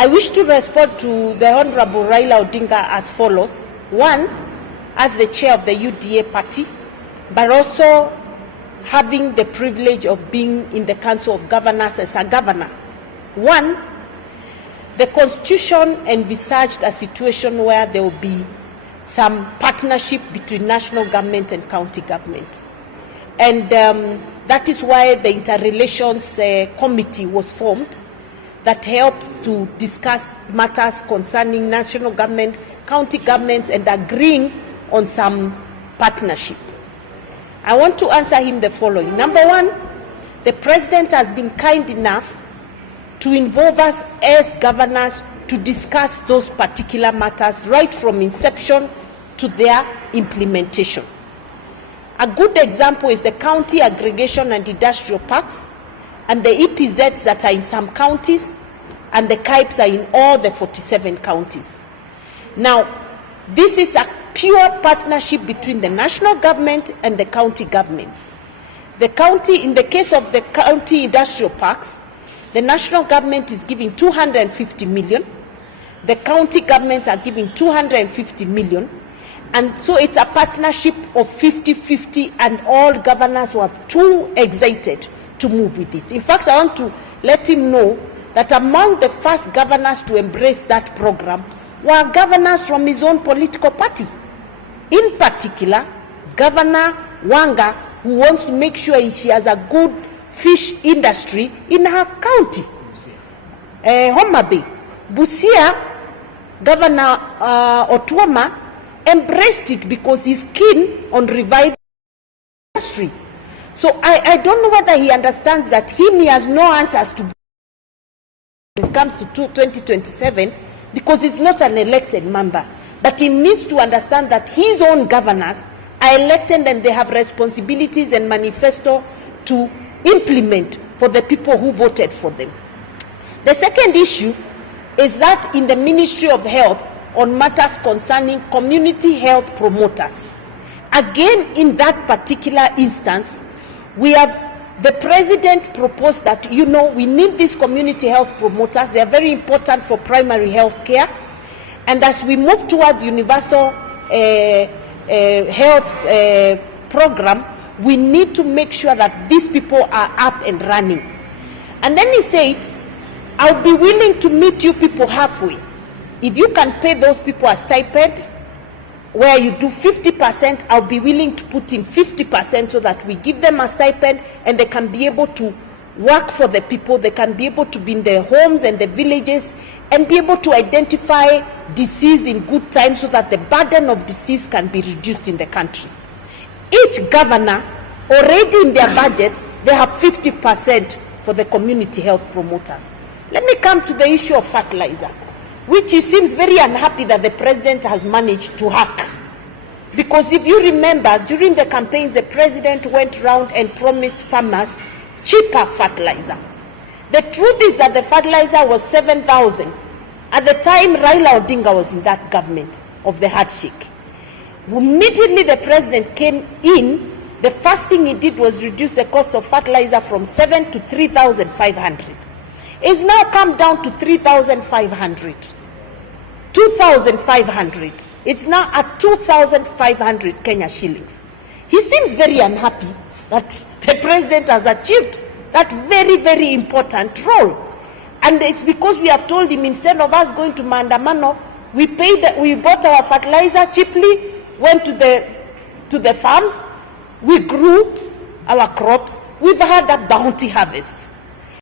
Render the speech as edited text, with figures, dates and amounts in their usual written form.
I wish to respond to the Honorable Raila Odinga as follows. One, as the chair of the UDA party, but also having the privilege of being in the Council of Governors as a governor. One, the Constitution envisaged a situation where there will be some partnership between national government and county governments. And that is why the Interrelations Committee was formed that helps to discuss matters concerning national government, county governments, and agreeing on some partnership. I want to answer him the following. Number one, the President has been kind enough to involve us as governors to discuss those particular matters right from inception to their implementation. A good example is the county aggregation and industrial parks and the EPZs that are in some counties, and the CAIPs are in all the 47 counties. Now, this is a pure partnership between the national government and the county governments. The county, in the case of the county industrial parks, the national government is giving 250 million, the county governments are giving 250 million, and so it's a partnership of 50-50, and all governors were too excited to move with it. In fact, I want to let him know that among the first governors to embrace that program were governors from his own political party. In particular, Governor Wanga, who wants to make sure she has a good fish industry in her county. Homa Bay. Busia, Governor Otuoma embraced it because he's keen on reviving the industry. So I don't know whether he understands that he has no answers to when it comes to 2027 because he's not an elected member. But he needs to understand that his own governors are elected and they have responsibilities and manifesto to implement for the people who voted for them. The second issue is that in the Ministry of Health on matters concerning community health promoters. Again, in that particular instance, we have the President proposed that, we need these community health promoters. They are very important for primary health care. And as we move towards universal health program, we need to make sure that these people are up and running. And then he said, I'll be willing to meet you people halfway. If you can pay those people a stipend, where you do 50%, I'll be willing to put in 50% so that we give them a stipend and they can be able to work for the people, they can be able to be in their homes and the villages and be able to identify disease in good time so that the burden of disease can be reduced in the country. Each governor, already in their budget, they have 50% for the community health promoters. Let me come to the issue of fertilizer, which he seems very unhappy that the President has managed to hack. Because if you remember, during the campaigns, the President went around and promised farmers cheaper fertilizer. The truth is that the fertilizer was 7,000 at the time Raila Odinga was in that government of the handshake. Immediately the President came in, the first thing he did was reduce the cost of fertilizer from 7 to 3,500. It's now come down to 3,500. 2,500. It's now at 2,500 Kenya shillings. He seems very unhappy that the President has achieved that very, very important role. And it's because we have told him, instead of us going to Maandamano, we bought our fertilizer cheaply, went to the farms, we grew our crops, we've had a bounty harvest.